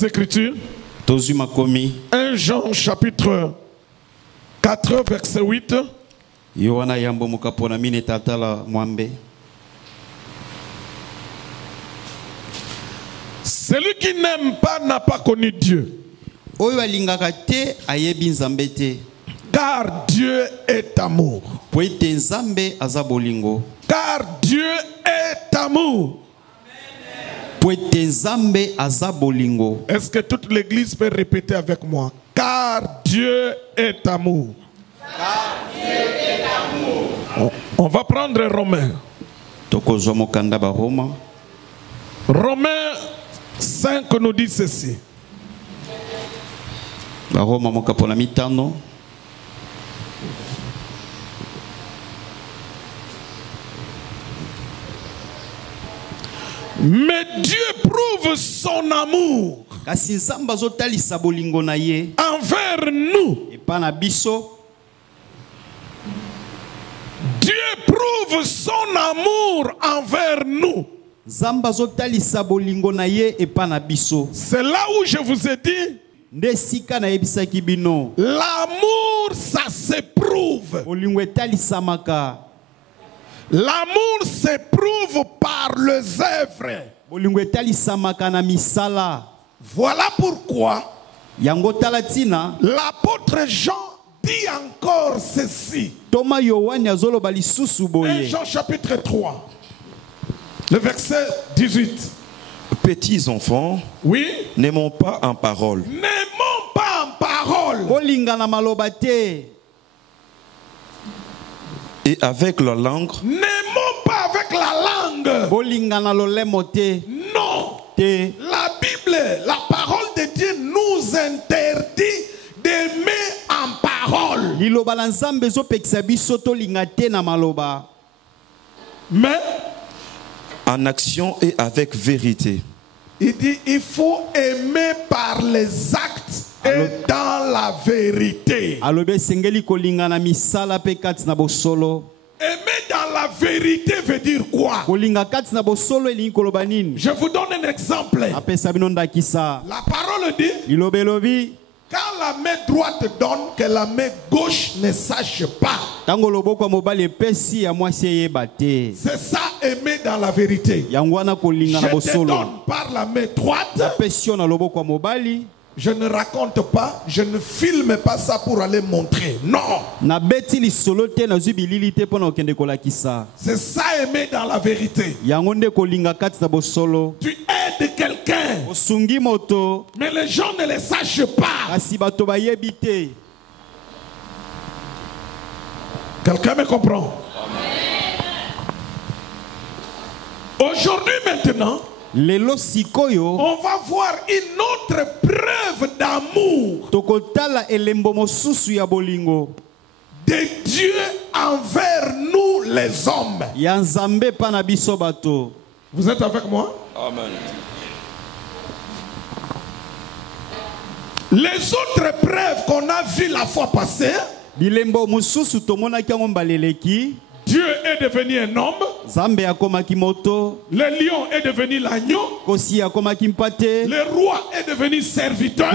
Écritures. 1 Jean chapitre 4 verset 8. Celui qui n'aime pas n'a pas connu Dieu. Car Dieu est amour. Car Dieu est amour. Est-ce que toute l'église peut répéter avec moi? Car Dieu est amour. Car Dieu est amour. On va prendre Romains. Romains 5 nous dit ceci. Mais Dieu prouve son amour envers nous. Dieu prouve son amour envers nous. C'est là où je vous ai dit, l'amour, ça s'éprouve. L'amour s'éprouve par les œuvres. Voilà pourquoi l'apôtre Jean dit encore ceci. 1 Jean chapitre 3, le verset 18. Petits enfants, oui, n'aimons pas en parole. N'aimons pas en parole. Et avec la langue. N'aimons pas avec la langue. Non. La Bible, la parole de Dieu nous interdit d'aimer en parole. Mais en action et avec vérité. Il dit il faut aimer par les actes et dans la vérité. Aimer dans la vérité veut dire quoi? Je vous donne un exemple. La parole dit, quand la main droite donne, que la main gauche ne sache pas. C'est ça, aimer dans la vérité. Je te donne par la main droite. Je ne raconte pas, je ne filme pas ça pour aller montrer. Non. C'est ça, aimer dans la vérité. Tu aides quelqu'un, mais les gens ne le sachent pas. Quelqu'un me comprend? Aujourd'hui maintenant, on va voir une autre preuve d'amour de Dieu envers nous les hommes. Vous êtes avec moi? Amen. Les autres preuves qu'on a vues la fois passée, Dieu est devenu un homme. Le lion est devenu l'agneau. Le roi est devenu serviteur.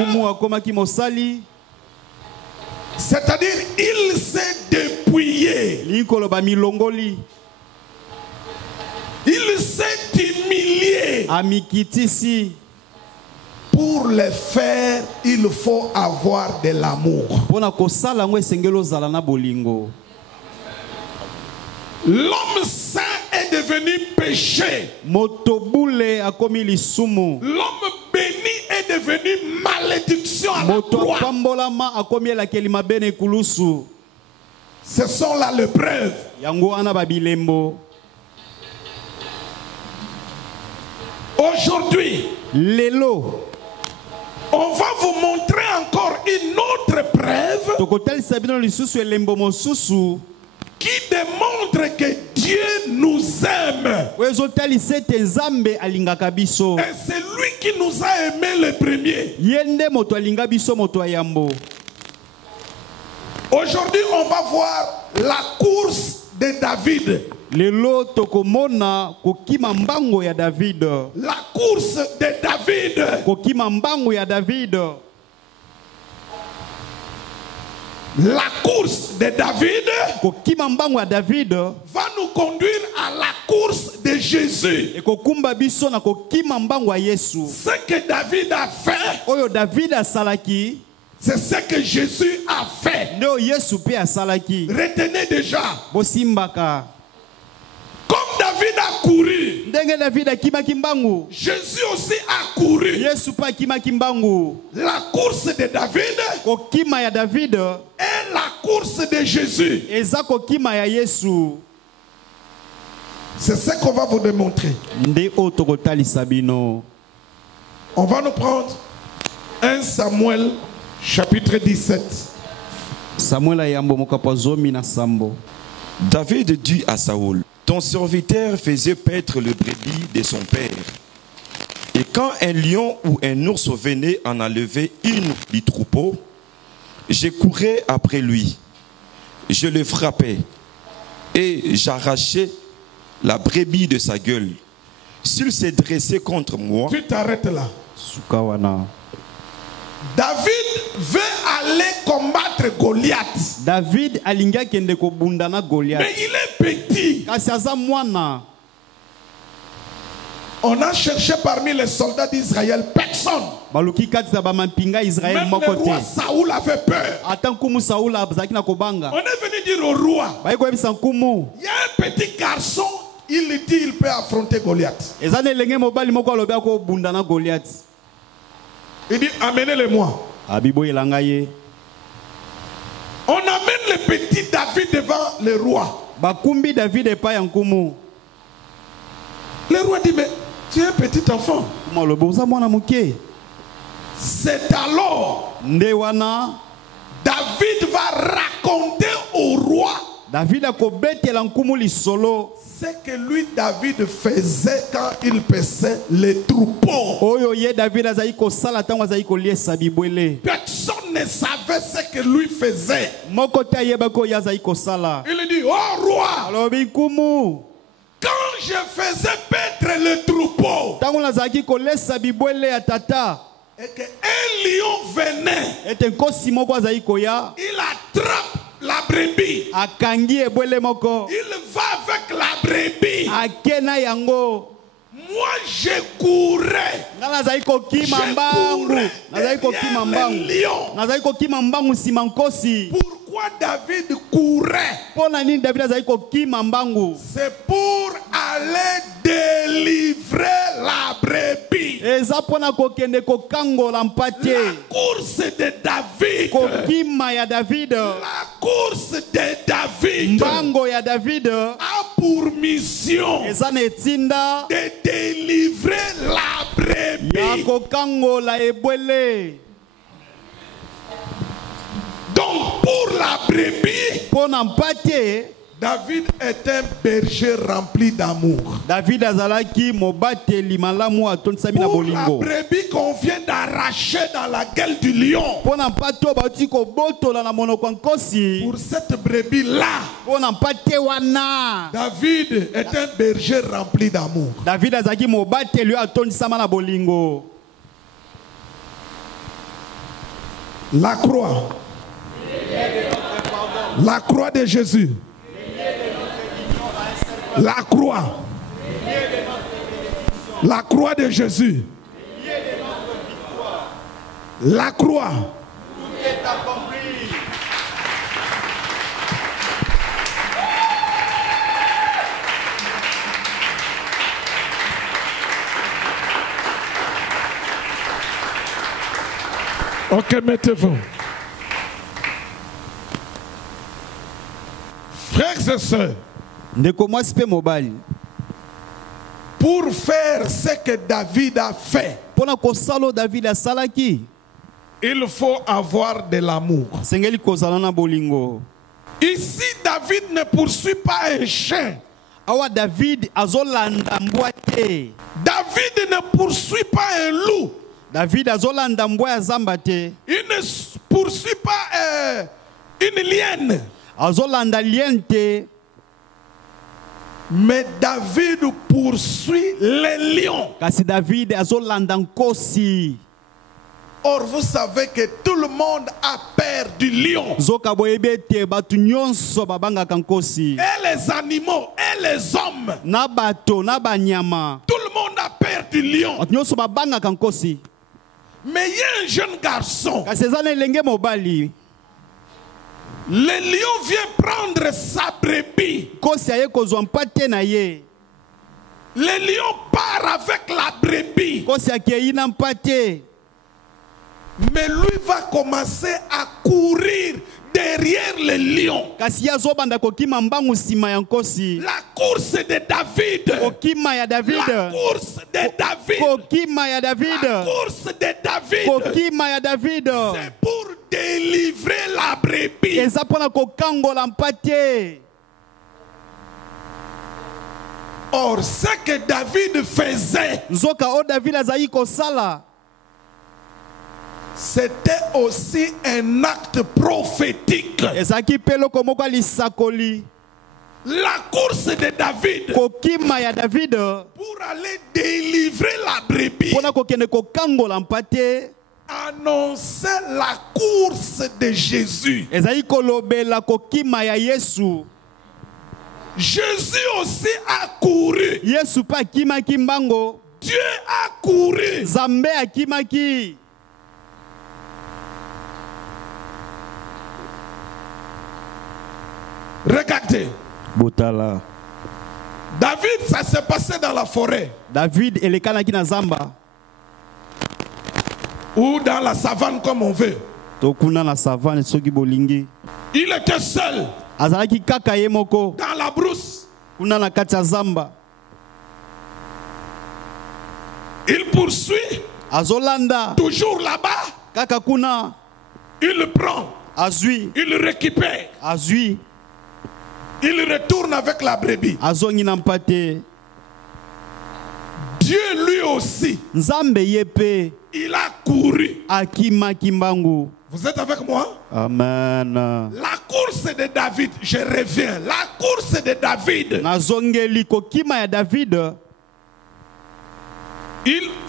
C'est-à-dire, il s'est dépouillé. Il s'est humilié. Pour le faire, il faut avoir de l'amour. L'homme saint est devenu péché. L'homme béni est devenu malédiction à la croix. Ce sont là les preuves. Aujourd'hui, on va vous montrer encore une autre preuve qui démontre que Dieu nous aime. Et c'est lui qui nous a aimés le premier. Aujourd'hui, on va voir la course de David. Lelo tokomona kokima mbango ya David. La course de David. Kokima mbango ya David. La course de David kokima mbango ya David va nous conduire à la course de Jésus. Et kokumba biso na kokima mbango ya Yesu. Ce que David a fait, oyo David a salaki, c'est ce que Jésus a fait. Neo Yesu pe a salaki. Retenez déjà. Bosimbaka. Comme David a couru, ndenge David a kima kimbangu, Jésus aussi a couru. Yesu pa kima kimbangu. La course de David kokima ya David et la course de Jésus. eza kokima ya Yesu. C'est ce qu'on va vous démontrer. Nde otokotali sabino. On va nous prendre 1 Samuel chapitre 17. Samuel ayambo mokapazomi na sambo. David dit à Saoul: ton serviteur faisait paître le brebis de son père. Et quand un lion ou un ours venait en enlever une du troupeau, je courais après lui. Je le frappais et j'arrachais la brebis de sa gueule. S'il s'est dressé contre moi... Tu t'arrêtes là. Sukawana. David veut aller combattre Goliath. David alinga kende ko bundana Goliath. Mais il est petit. Kasi mwana. On a cherché parmi les soldats d'Israël personne. Baluki katsa ba mampinga Israël même moko le roi Saoul avait peur. Atankumu Saoul abzaki na kobanga. On est venu dire au roi. Ba iko ebisa nkumu. Il y a un petit garçon, il dit il peut affronter Goliath. Ezane lenge mobali moko alobi ko bundana Goliath. Il dit amenez-le-moi. Abibo elangaye. On amène le petit David devant le roi. Bakumbi David epa ya nkumu. Le roi dit mais tu es un petit enfant. C'est alors Ndewana David va raconter au roi David a kobetela nkumu lisolo ce que lui David faisait quand il paissait les troupeaux. Oyo ye David azali ko sala tango azali ko liesa bibwele. Personne ne savait ce que lui faisait. Moko ta yeba ko yazali ko sala. Il dit oh roi, alobi nkumu, quand je faisais paître le troupeau tango nazali ko lesa bibwele ya tata et que un lion venait, ete nkosi moko azali ko ya, il attrape la brebis. akangi ebwele moko, Il va avec la brebis. akena yango. Moi je courais. Nazali ko kima mbangu, nazali ko kima mbangu, nazali ko kima mbangu sima nkosi. Pourquoi David courait? Pona nini David azali ko kima mbangu? C'est pour aller délivrer la brebis. Eza pona ko kende ko kangola mpate. La course de David. Ko kima ya David. La course de David. Mbango ya David a pour mission eza netinda de délivrer la brebis. ya ko kangola ebwele. Donc pour la brebis, Pona mpate, David est un berger rempli d'amour. David azalaki mobateli malamu atonsami na Pour la bolingo. brebis qu'on vient d'arracher dans la gueule du lion. Pona mpato bauti ko botola na monoko nkosi. Pour cette brebis là, Pona mpate wana, David est un berger rempli d'amour. David azalaki mobateli atonsama na bolingo. La croix. La croix de Jésus. La croix. La croix de Jésus. La croix. Ok, mettez-vous. Frères et sœurs, pour faire ce que David a fait, il faut avoir de l'amour. Ici, David ne poursuit pas un chien. David ne poursuit pas un loup. David azolanda mbwa ya zamba te. Il ne poursuit pas une lienne. Azolanda lienne te. Mais David poursuit les lions. Kasi David azolanda nkosi. Or vous savez que tout le monde a peur du lion. Zoka boyebete batu nyonso babanga kankosi. Et les animaux et les hommes. Na bato na banyama. Tout le monde a peur du lion. Batu nyonso babanga kankosi. Mais il y a un jeune garçon. Kasi ezana elenge mobali. Le lion vient prendre sa brebis. Kosi aye kozwa mpate na ye. Le lion part avec la brebis. Kosi akei na mpate. Mais lui va commencer à courir derrière le lion. Kasi azobanda kokima mbangu sima ya nkosi. La course de David. Kokima ya David. La course de David. Kokima ya David. La course de David. Kokima ya David. C'est pour délivrer la brebis. Eza pona kokangola mpate. Or, ce que David faisait, Nzoka o David azali kosala. C'était aussi un acte prophétique. Ezaki peloko moko lisakoli. La course de David. Kokima ya David. Pour aller délivrer la brebis. Pona kokende kokangola mpate. Annoncer la course de Jésus. Ezali kolobela kokima ya Yesu. Jésus aussi a couru. Yesu pa kimaki mbango. Dieu a couru. Zambe akimaki. Regardez. Botala. David, ça s'est passé dans la forêt. David elekanaki na zamba. Ou dans la savane comme on veut. Tokuna na savane soki bolingi. Il était seul. Azalaki kaka ye moko. Dans la brousse. Kuna na kati ya zamba. Il poursuit. Azolanda. Toujours là-bas. Kaka kuna. Il le prend. Azui. Il le récupère. Azui. Il retourne avec la brebis. Azongi na mpate. Dieu lui aussi. Nzambe yepe. Il a couru. Akima kimbangu. Vous êtes avec moi? Amen. La course de David, je reviens. La course de David. Nazongeli kokima ya David.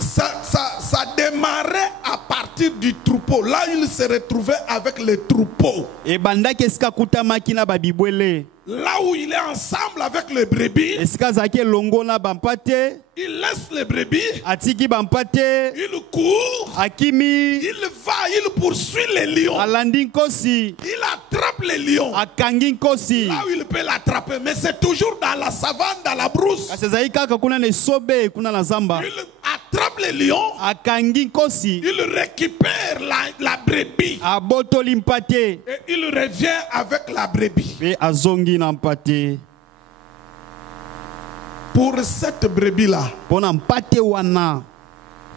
Ça démarrait à partir du troupeau. Là, il se retrouvait avec le troupeau. Et banda keska kutamaki na babibwele. Là où il est ensemble avec les brebis. Eska zake longo na bampate. Il laisse les brebis. Atiki bampate. Il court. Akimi. Il va, il poursuit les lions. Alandi nkosi. Il attrape les lions. Akangi nkosi. Là où il peut l'attraper. Mais c'est toujours dans la savane, dans la brousse. Kasezai kaka kuna ne sobe kuna na zamba. Il attrape les lions. Akangi nkosi. Il récupère la brebis. Abotoli mpate. Et il revient avec la brebis. Pe azongi na mpate. Pour cette brebis-là, Pona mpate wana.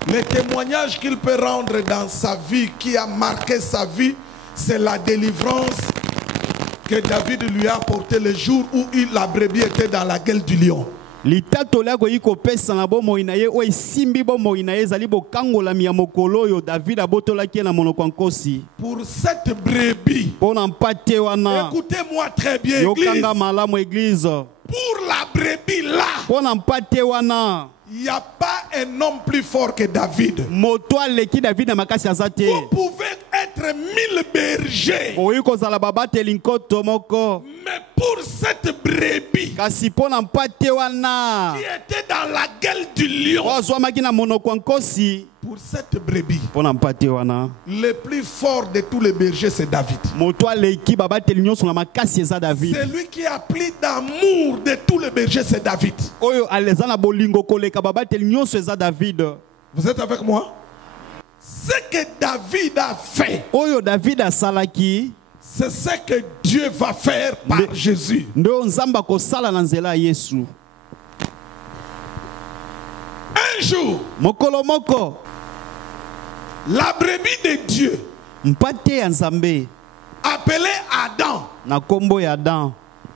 le témoignage qu'il peut rendre dans sa vie, qui a marqué sa vie, c'est la délivrance que David lui a apporté le jour où la brebis était dans la gueule du lion. Litato lako yiko pesa na bomo inaye o isimbi bomo inaye zali bokangola miya mokolo yo David abotolaki na monoko nkosi. Pour cette brebis, Pona mpate wana. écoutez-moi très bien, Yo église. kanga malamu église. Pour la brebis là, Pona mpate wana. il n'y a pas un homme plus fort que David. Moto aleki David na makasi azate. Vous pouvez être 1000 bergers. Oyi kozala babateli nkoto moko. Mais pour cette brebis Kasi pona mpate wana. qui était dans la gueule du lion, Ozwamaki na monoko nkosi. pour cette brebis, Pona mpate wana. le plus fort de tous les bergers, c'est David. Moto aleki babateli nyonso na makasi eza David. C'est lui qui a pris d'amour de tous les bergers, c'est David. Oyo aleza na bolingo koleka babateli nyonso eza David. Vous êtes avec moi? Ce que David a fait, Oyo David asalaki. c'est ce que Dieu va faire par Jésus. Ndo nzamba kosala na nzela ya Yesu. Un jour, Mokolo moko. la brebis de Dieu, Mpate ya Nzambe. appelée Adam, Na kombo ya Adam.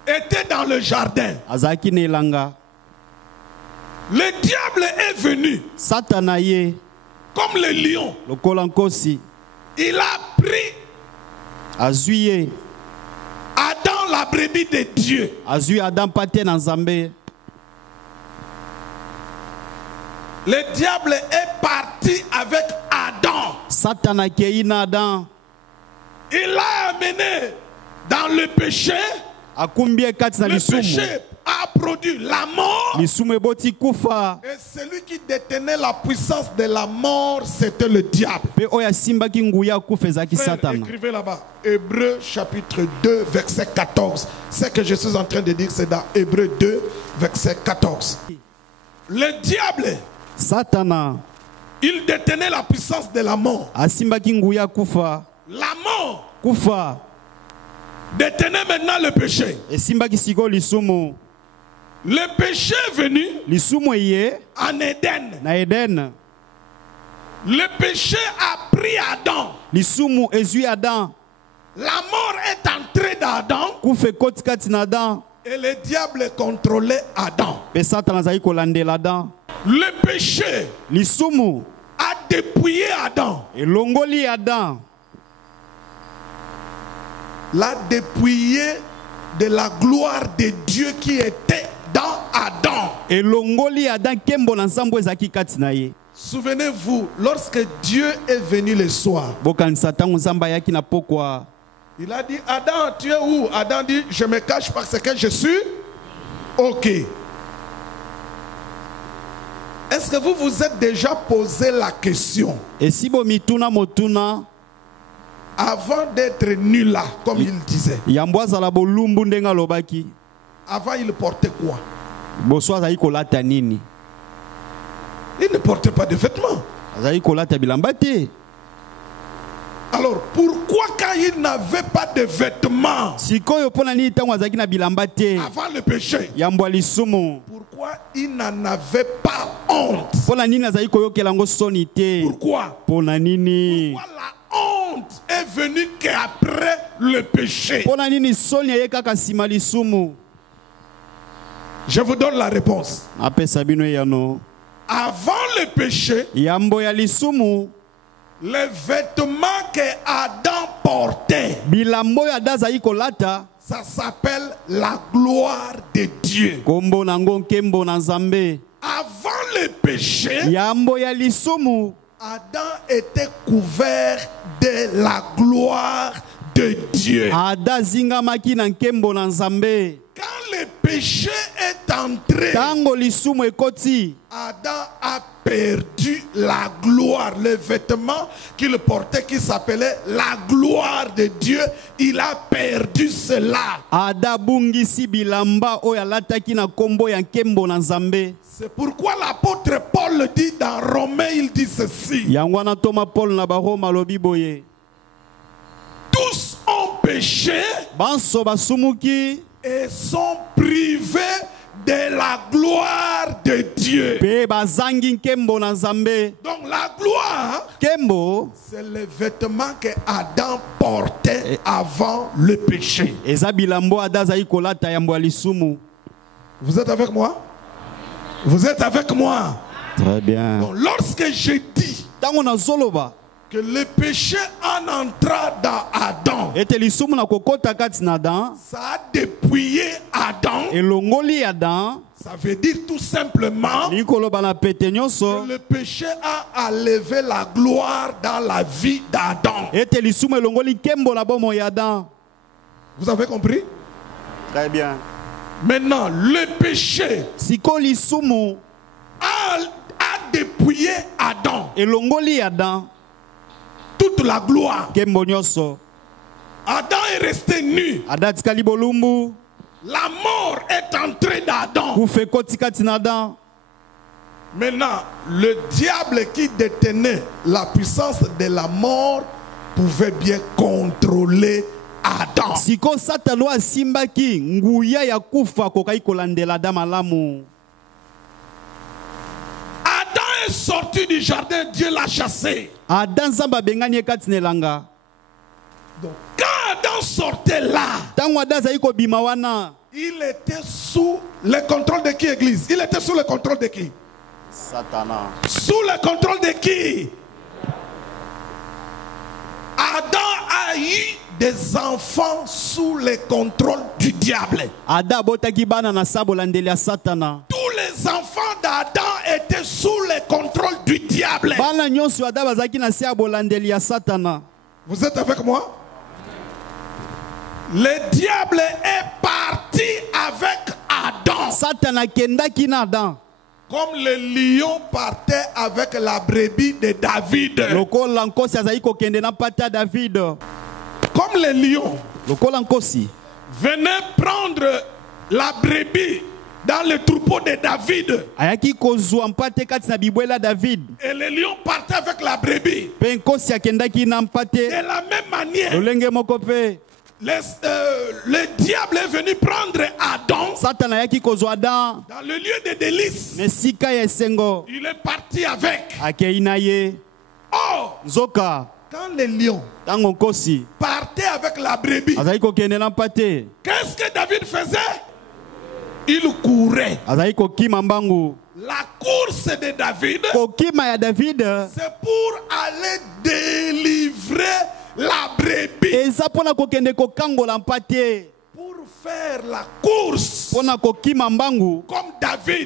était dans le jardin. Azaki na elanga. Le diable est venu Satana ye. comme le lion. Lokola nkosi. Il a pris Azui ye. Adam, la brebis de Dieu. Azui Adam pate na Nzambe. Le diable est parti avec Adam. Satana keina Adam. Il l'a amené dans le péché. Le péché a produit la mort. Et celui qui détenait la puissance de la mort, c'était le diable. Frère, écrivez là-bas. Hébreux chapitre 2, verset 14. Ce que je suis en train de dire, c'est dans Hébreux 2, verset 14. Le diable, Satana, il détenait la puissance de la mort. La mort détenait maintenant le péché. Le péché est venu en Éden. Le péché a pris Adam. La mort est entrée dans Adam. Et le diable contrôlait Adam. Le péché a dépouillé Adam. L'a dépouillé de la gloire de Dieu qui était dans Adam. Souvenez-vous, lorsque Dieu est venu le soir, il a dit, Adam, tu es où? Adam dit, je me cache parce que je suis OK. Est-ce que vous vous êtes déjà posé la question? Avant d'être nul là, comme il disait. Avant, il portait quoi? Il ne portait pas de vêtements. Alors, pourquoi quand il n'avait pas de vêtements avant le péché, pourquoi il n'en avait pas honte? Pourquoi? Pourquoi la honte est venue qu'après le péché? Je vous donne la réponse. Avant le péché, les vêtements que Adam portait, ça s'appelle la gloire de Dieu. Avant le péché, Adam était couvert de la gloire de Dieu. Quand le péché est entré, Adam a perdu la gloire. Le vêtement qu'il portait qui s'appelait la gloire de Dieu, il a perdu cela. C'est pourquoi l'apôtre Paul dit dans Romains, il dit ceci. Tous ont péché et sont privés de la gloire de Dieu. Donc la gloire, c'est le vêtement que Adam portait avant le péché. Vous êtes avec moi? Vous êtes avec moi? Très bien. Donc, lorsque je dis que le péché en entrant dans Adam, ça a dépouillé Adam, ça veut dire tout simplement que le péché a enlevé la gloire dans la vie d'Adam. Vous avez compris? Très bien. Maintenant, le péché a dépouillé Adam. Toute la gloire. Adam est resté nu. La mort est entrée d'Adam. Maintenant, le diable qui détenait la puissance de la mort pouvait bien contrôler Adam. Adam est sorti du jardin, Dieu l'a chassé. Donc quand Adam sortait là, il était sous le contrôle de qui, Église? Il était sous le contrôle de qui? Satan. Sous le contrôle de qui? Adam a eu des enfants sous le contrôle du diable. Tous les enfants d'Adam étaient sous le contrôle du diable. Vous êtes avec moi? Le diable est parti avec Adam. Comme le lion partait avec la brebis de David. Comme le lion venait prendre la brebis dans le troupeau de David. Et le lion partait avec la brebis. De la même manière, le diable est venu prendre Adam dans le lieu de délices. Il est parti avec. Oh, quand le lion partait avec la brebis, qu'est-ce que David faisait? Il courait. La course de David, c'est pour aller délivrer la brebis. Pour faire la course comme David,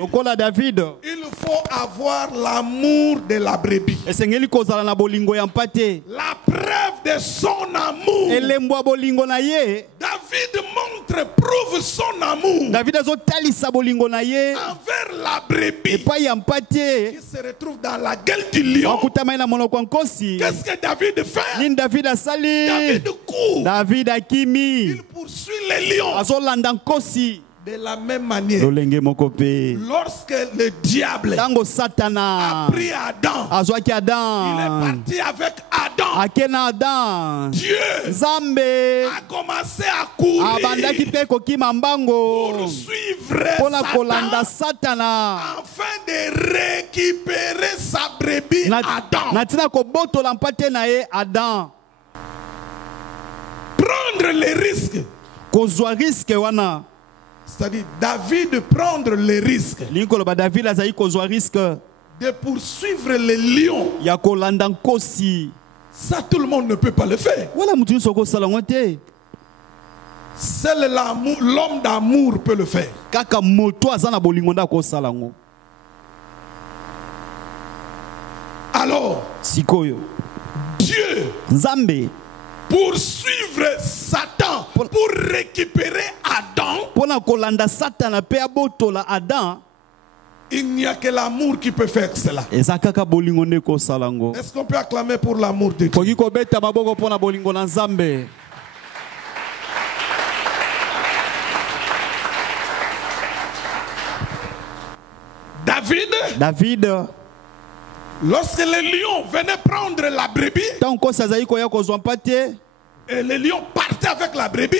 il faut avoir l'amour de la brebis. La preuve de son amour. David prouve son amour envers la brebis qui se retrouve dans la gueule du lion. Qu'est-ce que David fait? David court. Il poursuit les lions. De la même manière, lorsque le diable a pris Adam, il est parti avec Adam. Dieu a commencé à courir pour suivre Satan afin de récupérer sa brebis Adam. Prendre les risques. C'est-à-dire David prendre le risque de poursuivre les lions. Ça, tout le monde ne peut pas le faire. Seul l'homme d'amour peut le faire. Alors, Dieu poursuivre Satan pour récupérer Adam. Il n'y a que l'amour qui peut faire cela. Est-ce qu'on peut acclamer pour l'amour de Dieu? David, lorsque les lions venaient prendre la brebis, et les lions partaient avec la brebis,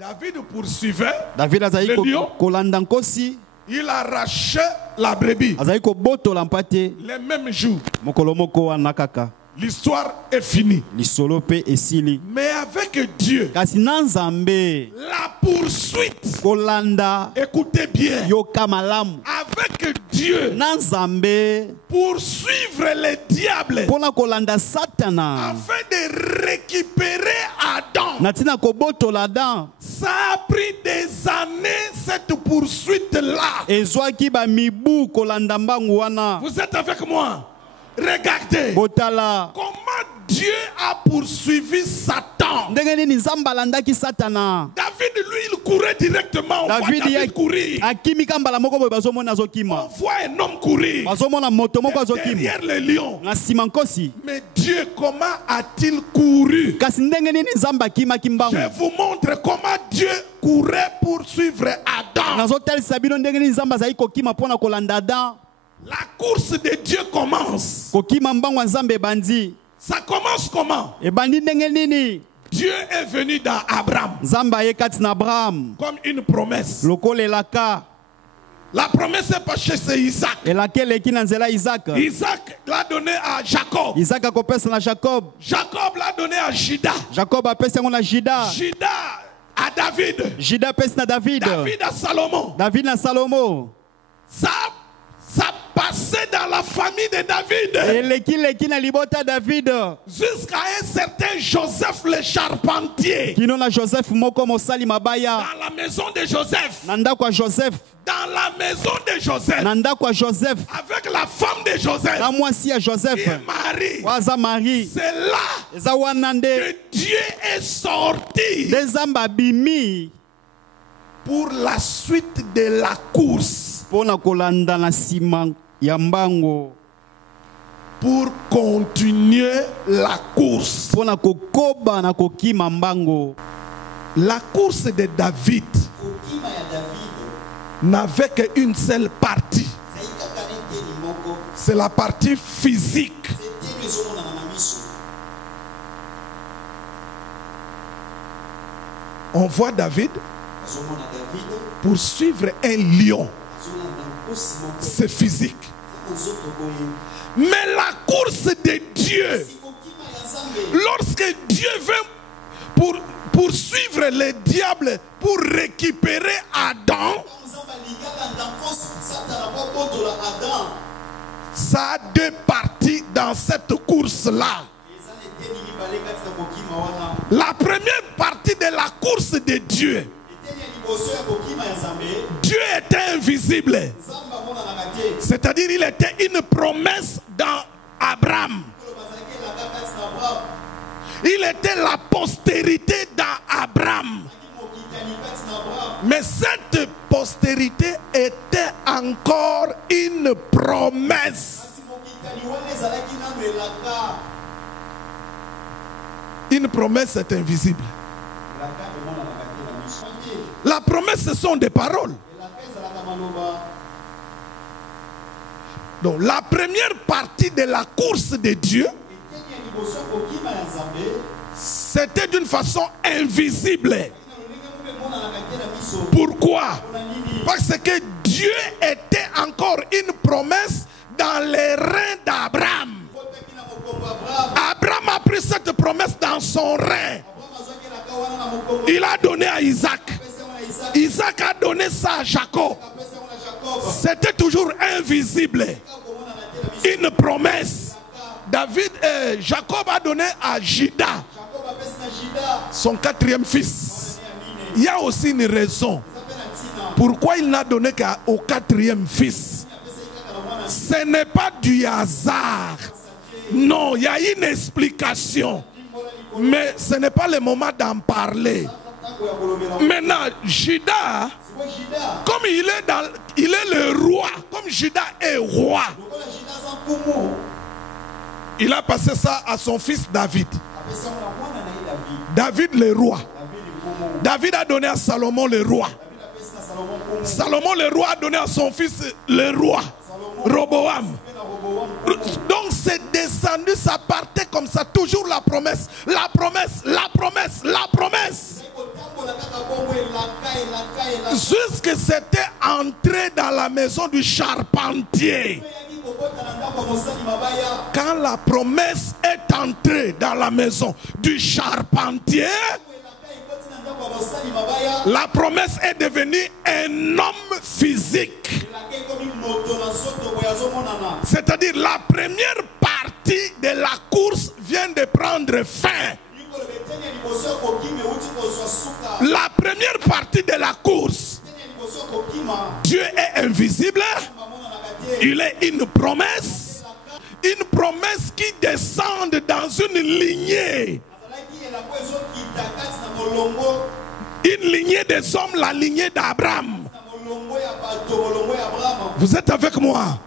David poursuivait les lions. Il arrachait la brebis. Les mêmes jours, l'histoire est finie. Mais avec Dieu, la poursuite, écoutez bien, avec Dieu, poursuivre le diable afin de récupérer Adam. Ça a pris des années, cette poursuite-là. Vous êtes avec moi? Regardez comment Dieu a poursuivi Satan. David, lui, il courait directement. On voit David courir. On voit un homme courir derrière le lion. Mais Dieu, comment a-t-il couru? Je vous montre comment Dieu courait pour suivre Adam. La course de Dieu commence. Ça commence comment? Dieu est venu dans Abraham comme une promesse. La promesse est pas chez Isaac. Isaac l'a donné à Jacob. Jacob l'a donné à Juda. Juda à David. David à Salomon. Ça passé dans la famille de David. Jusqu'à un certain Joseph le charpentier. Dans la maison de Joseph. Dans la maison de Joseph. Avec la femme de Joseph. Et Marie. C'est là que Dieu est sorti. Pour la suite de la course. Pour continuer la course. La course de David n'avait qu'une seule partie. C'est la partie physique. On voit David poursuivre un lion. C'est physique. Mais la course de Dieu, lorsque Dieu veut poursuivre le diable pour récupérer Adam, ça a deux parties dans cette course-là. La première partie de la course de Dieu, Dieu était invisible. C'est-à-dire il était une promesse dans Abraham. Il était la postérité dans Abraham. Mais cette postérité était encore une promesse. Une promesse est invisible. La promesse, ce sont des paroles. Donc la première partie de la course de Dieu, c'était d'une façon invisible. Pourquoi? Parce que Dieu était encore une promesse dans les reins d'Abraham. Abraham a pris cette promesse dans son rein. Il a donné à Isaac. Isaac a donné ça à Jacob. C'était toujours invisible. Une promesse. Jacob a donné à Juda, son quatrième fils. Il y a aussi une raison pourquoi il n'a donné qu'au quatrième fils. Ce n'est pas du hasard. Non, il y a une explication. Mais ce n'est pas le moment d'en parler. Maintenant, Juda, comme il est le roi, comme Juda est roi, il a passé ça à son fils David. David le roi. David a donné à Salomon le roi. Salomon le roi a donné à son fils le roi, Roboam. Donc c'est descendu, ça partait comme ça, toujours la promesse, la promesse, la promesse, la promesse. Jusque c'était entré dans la maison du charpentier. Quand la promesse est entrée dans la maison du charpentier, la promesse est devenue un homme physique. C'est-à-dire la première partie de la course vient de prendre fin. La première partie de la course, Dieu est invisible. Il est une promesse qui descend dans une lignée. Une lignée des hommes, la lignée d'Abraham. Vous êtes avec moi?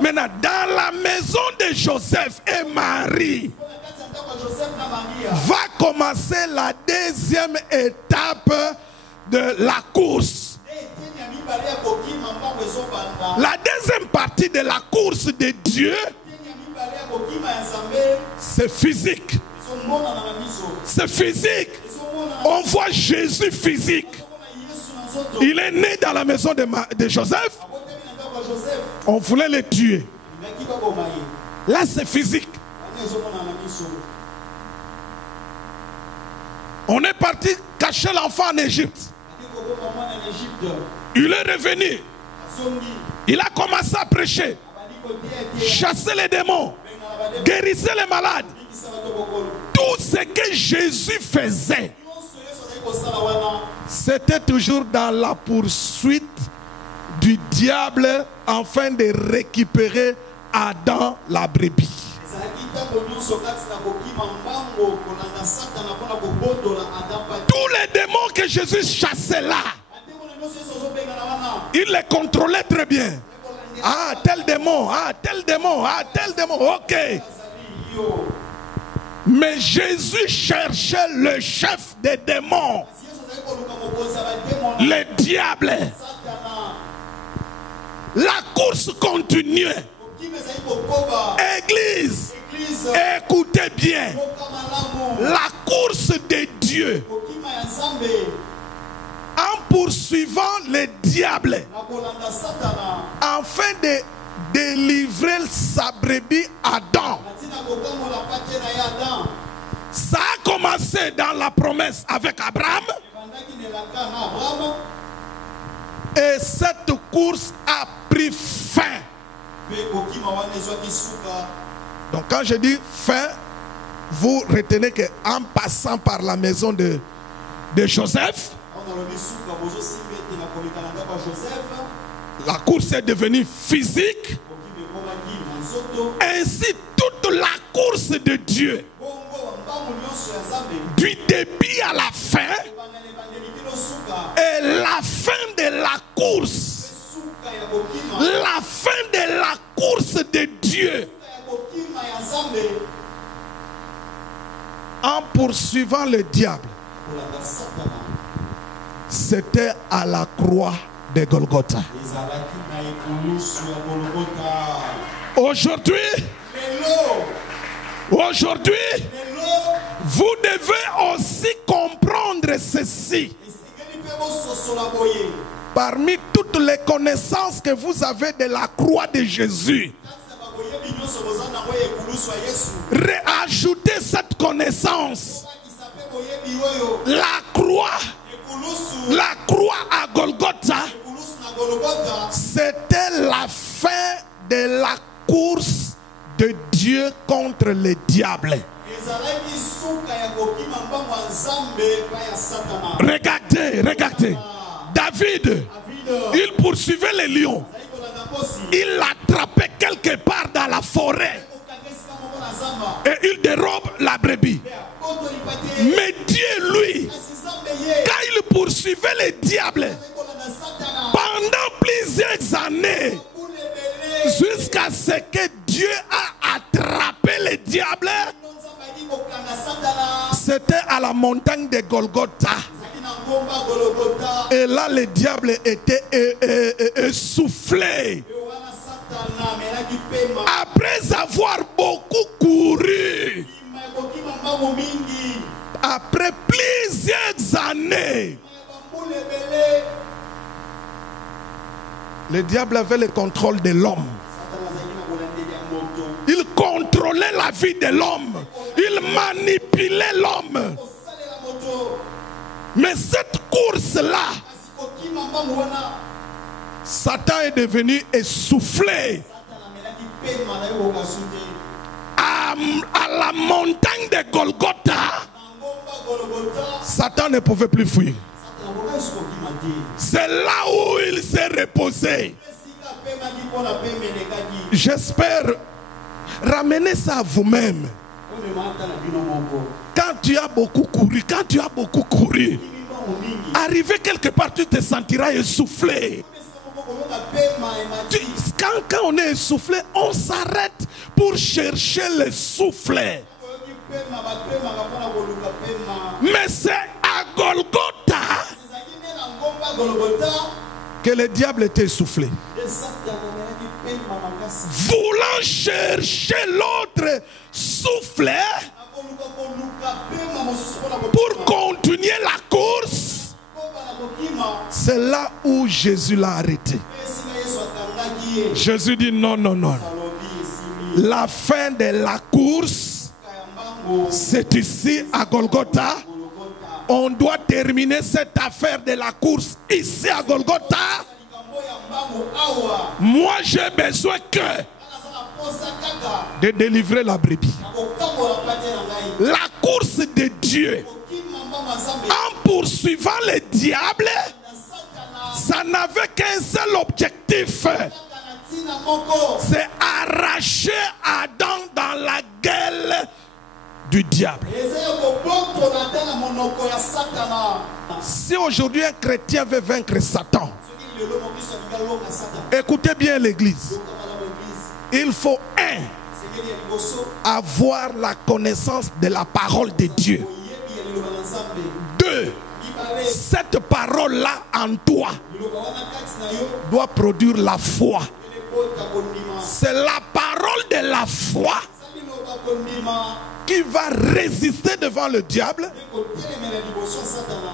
Maintenant, dans la maison de Joseph et Marie, va commencer la deuxième étape de la course. La deuxième partie de la course de Dieu, c'est physique. C'est physique. On voit Jésus physique. Il est né dans la maison de Joseph. On voulait le tuer. Là, c'est physique. On est parti cacher l'enfant en Égypte. Il est revenu. Il a commencé à prêcher. chassez les démons, guérissez les malades. Tout ce que Jésus faisait, c'était toujours dans la poursuite du diable afin de récupérer Adam la brebis. Tous les démons que Jésus chassait là, il les contrôlait très bien. Ah, tel démon, ah, tel démon, ah, tel démon, ok. Mais Jésus cherchait le chef des démons, le diable. La course continuait. Église, écoutez bien. La course de Dieu, en poursuivant le diable, afin de délivrer sa brebis Adam. Ça a commencé dans la promesse avec Abraham. Et cette course a pris fin. Donc quand je dis fin, vous retenez qu'en passant par la maison de Joseph, la course est devenue physique. Ainsi toute la course de Dieu, du début à la fin, et la fin de la course, la fin de la course de Dieu, en poursuivant le diable, c'était à la croix de Golgotha. Aujourd'hui, vous devez aussi comprendre ceci. Parmi toutes les connaissances que vous avez de la croix de Jésus, réajoutez cette connaissance. La croix à Golgotha, c'était la fin de la course de Dieu contre le diable. Regardez. David, il poursuivait les lions. Il l'attrapait quelque part dans la forêt. Et il dérobe la brebis. Mais Dieu, lui, quand il poursuivait les diables, pendant plusieurs années, jusqu'à ce que Dieu a attrapé les diables, c'était à la montagne de Golgotha. Et là, le diable était essoufflé. Après avoir beaucoup couru, après plusieurs années, le diable avait le contrôle de l'homme. Il contrôlait la vie de l'homme. Il manipulait l'homme. Mais cette course-là, Satan est devenu essoufflé. À la montagne de Golgotha, Satan ne pouvait plus fuir. C'est là où il s'est reposé. J'espère ramener ça à vous-même. Quand tu as beaucoup couru, arrivé quelque part, tu te sentiras essoufflé. Quand on est essoufflé, on s'arrête pour chercher le souffle. Mais c'est à Golgotha que le diable était essoufflé. Voulant chercher l'autre souffle pour continuer la course, c'est là où Jésus l'a arrêté. Jésus dit non. La fin de la course, c'est ici à Golgotha. On doit terminer cette affaire de la course ici à Golgotha. Moi, j'ai besoin que de délivrer la brebis. La course de Dieu en poursuivant le diable, ça n'avait qu'un seul objectif. C'est arracher Adam dans la gueule du diable. Si aujourd'hui un chrétien veut vaincre Satan, écoutez bien l'église. Il faut avoir la connaissance de la parole de Dieu. 2, cette parole-là en toi doit produire la foi. C'est la parole de la foi qui va résister devant le diable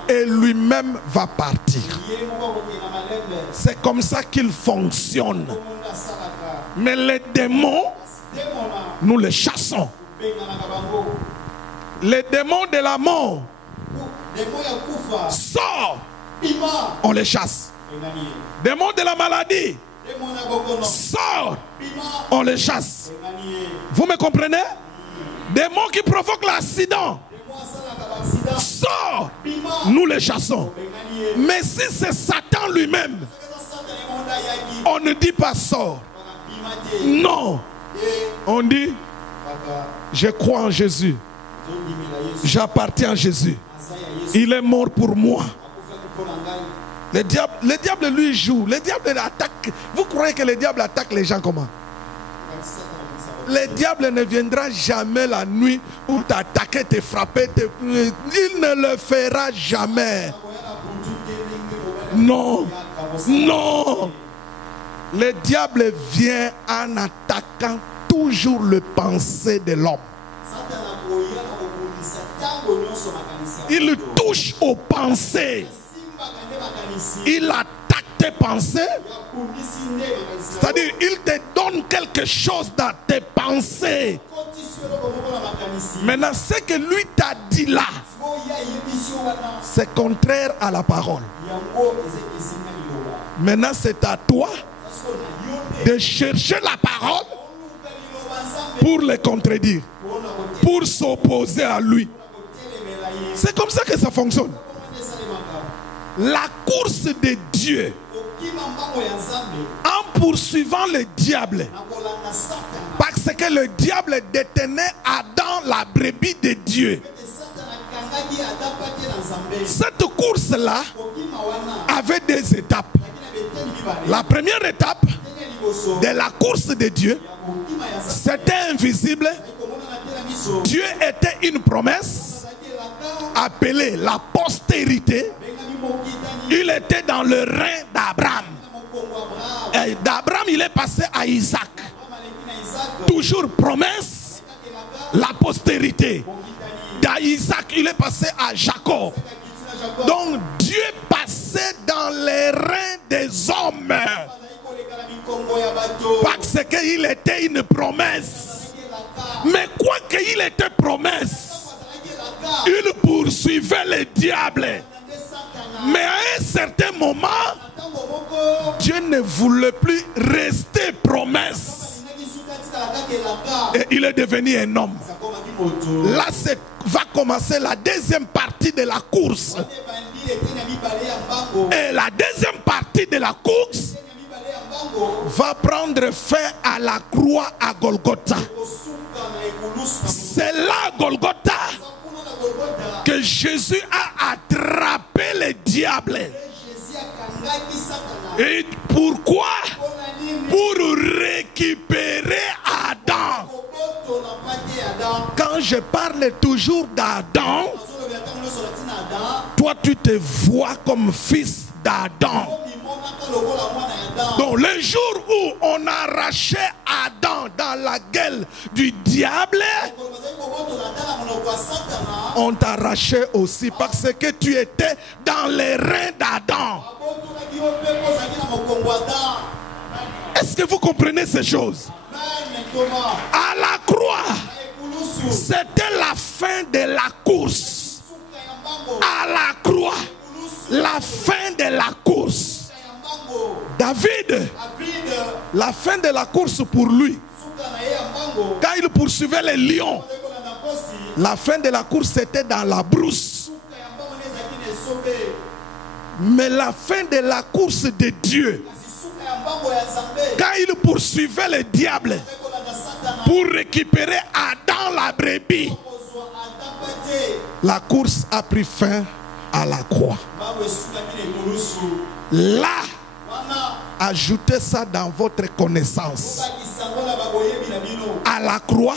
et lui-même va partir. C'est comme ça qu'il fonctionne. Mais les démons, nous les chassons. Les démons de la mort, sort, on les chasse. Démons de la maladie, sort, on les chasse. Vous me comprenez? Démons qui provoquent l'accident, sort, nous les chassons. Mais si c'est Satan lui-même, on ne dit pas sort. Non, on dit je crois en Jésus, j'appartiens à Jésus, il est mort pour moi. Le diable lui joue, le diable attaque. Vous croyez que le diable attaque les gens comment? Le diable ne viendra jamais la nuit pour t'attaquer, te frapper, il ne le fera jamais. Non, non. Le diable vient en attaquant toujours le pensée de l'homme. Il touche aux pensées. Il attaque tes pensées. C'est-à-dire, il te donne quelque chose dans tes pensées. Maintenant, ce que lui t'a dit là, c'est contraire à la parole. Maintenant, c'est à toi de chercher la parole pour le contredire, pour s'opposer à lui. C'est comme ça que ça fonctionne. La course de Dieu en poursuivant le diable, parce que le diable détenait Adam, la brebis de Dieu. Cette course-là avait des étapes. La première étape de la course de Dieu, c'était invisible. Dieu était une promesse appelée la postérité. Il était dans le rein d'Abraham. Et d'Abraham, il est passé à Isaac. Toujours promesse, la postérité. D'Isaac, il est passé à Jacob. Donc Dieu passait dans les reins des hommes. Parce qu'il était une promesse. Mais quoi qu'il était promesse, il poursuivait le diable. Mais à un certain moment, Dieu ne voulait plus rester promesse. Et il est devenu un homme. Là, va commencer la deuxième partie de la course. Et la deuxième partie de la course va prendre fin à la croix à Golgotha. C'est là, Golgotha, que Jésus a attrapé le diable. Et pourquoi? Pour récupérer Adam. Quand je parle toujours d'Adam, toi tu te vois comme fils d'Adam. Donc le jour où on arrachait Adam dans la gueule du diable, on t'arrachait aussi parce que tu étais dans les reins d'Adam. Est-ce que vous comprenez ces choses? À la croix, c'était la fin de la course. À la croix, la fin de la course. David, la fin de la course pour lui, Quand il poursuivait les lions, la fin de la course était dans la brousse. Mais la fin de la course de Dieu, quand il poursuivait le diable pour récupérer Adam la brebis, la course a pris fin à la croix. Là, ajoutez ça dans votre connaissance. À la croix,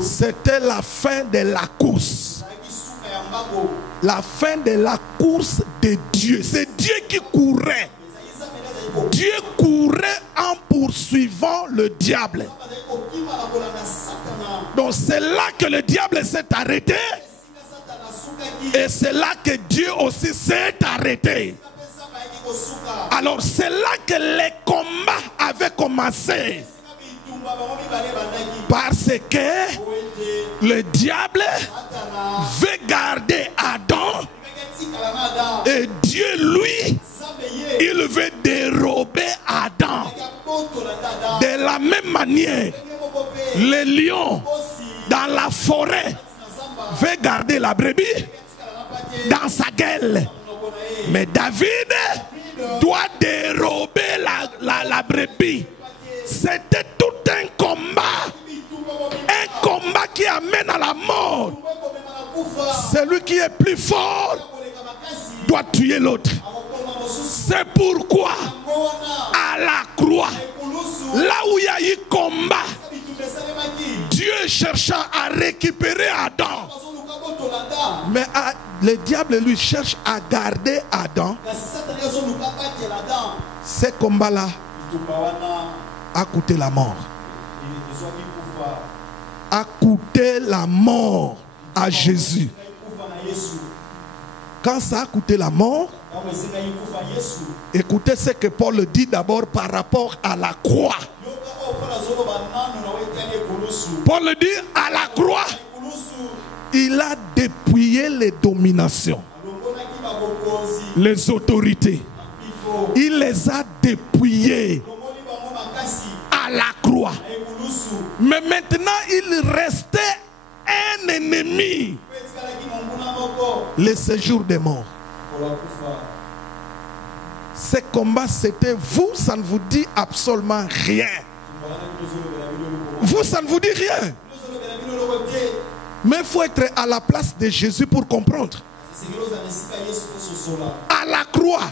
c'était la fin de la course. La fin de la course de Dieu. C'est Dieu qui courait. Dieu courait en poursuivant le diable. Donc c'est là que le diable s'est arrêté. Et c'est là que Dieu aussi s'est arrêté. Alors c'est là que les combats avaient commencé. Parce que le diable veut garder Adam. Et Dieu, lui, il veut dérober Adam. De la même manière, les lions dans la forêt veut garder la brebis dans sa gueule. Mais David doit dérober la brebis. C'était tout un combat. Un combat qui amène à la mort. Celui qui est plus fort doit tuer l'autre. C'est pourquoi à la croix, là où il y a eu combat, Dieu chercha à récupérer Adam. Mais le diable lui cherche à garder Adam. Ce combat-là a coûté la mort. A coûté la mort à Jésus. Quand ça a coûté la mort, écoutez ce que Paul dit d'abord par rapport à la croix. Paul dit à la croix, il a dépouillé les dominations, les autorités. Il les a dépouillées à la croix. Mais maintenant, il restait un ennemi. Le séjour des morts. Ce combat, c'était vous, ça ne vous dit absolument rien. Vous, ça ne vous dit rien. Mais il faut être à la place de Jésus pour comprendre. À la croix,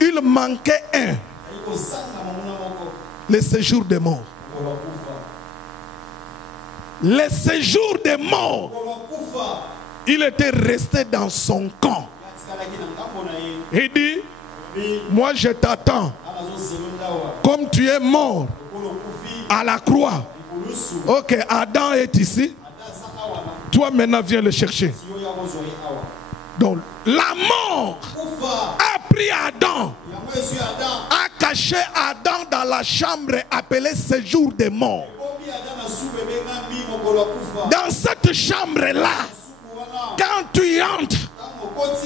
il manquait un. Le séjour des morts. Le séjour des morts. Il était resté dans son camp. Il dit, moi je t'attends. Comme tu es mort à la croix. Ok, Adam est ici. Toi maintenant viens le chercher. Donc la mort a pris Adam, a caché Adam dans la chambre appelée séjour des morts. Dans cette chambre-là, quand tu y entres,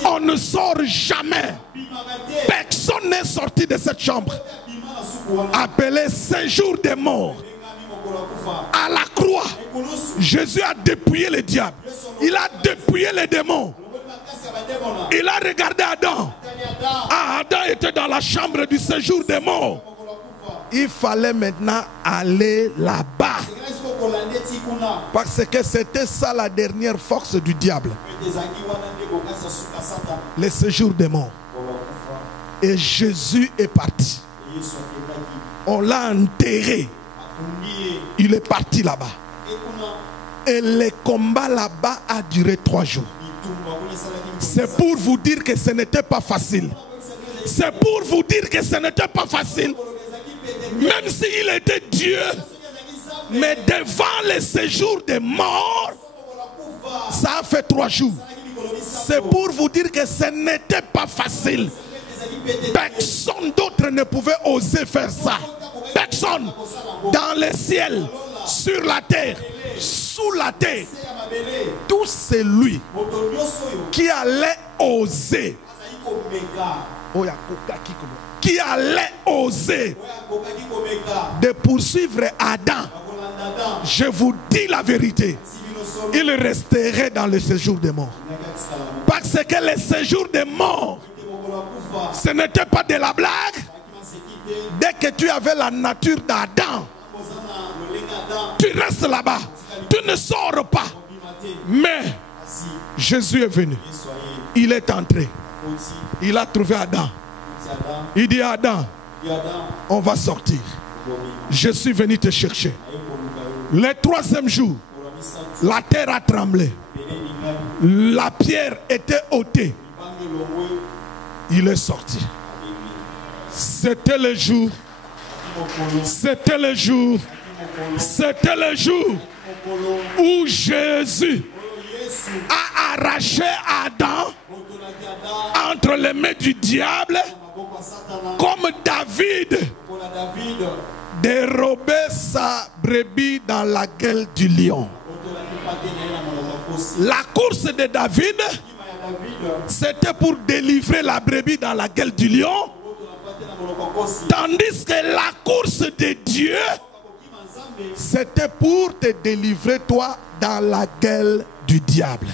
on ne sort jamais. Personne n'est sorti de cette chambre appelée séjour des morts. À la croix, Jésus a dépouillé le diable. Il a dépouillé les démons. Il a regardé Adam. Adam était dans la chambre du séjour des morts. Il fallait maintenant aller là-bas. Parce que c'était ça la dernière force du diable. Le séjour des morts. Et Jésus est parti. On l'a enterré. Il est parti là-bas. Et le combat là-bas a duré 3 jours. C'est pour vous dire que ce n'était pas facile. C'est pour vous dire que ce n'était pas facile. Même s'il était Dieu. Mais devant le séjour des morts, ça a fait 3 jours. C'est pour vous dire que ce n'était pas facile. Personne d'autre ne pouvait oser faire ça. Personne. Dans le ciel, sur la terre, sous la terre. Tout c'est lui qui allait oser. qui allait oser de poursuivre Adam, je vous dis la vérité, il resterait dans le séjour des morts. Parce que le séjour des morts, ce n'était pas de la blague. Dès que tu avais la nature d'Adam, tu restes là-bas, tu ne sors pas. Mais Jésus est venu, il est entré, il a trouvé Adam. Il dit Adam, on va sortir. Je suis venu te chercher. Le troisième jour, la terre a tremblé. La pierre était ôtée. Il est sorti. C'était le jour. C'était le jour. C'était le jour où Jésus a arraché Adam entre les mains du diable, comme David dérobait sa brebis dans la gueule du lion. La course de David, c'était pour délivrer la brebis dans la gueule du lion, tandis que la course de Dieu, c'était pour te délivrer toi dans la gueule du diable.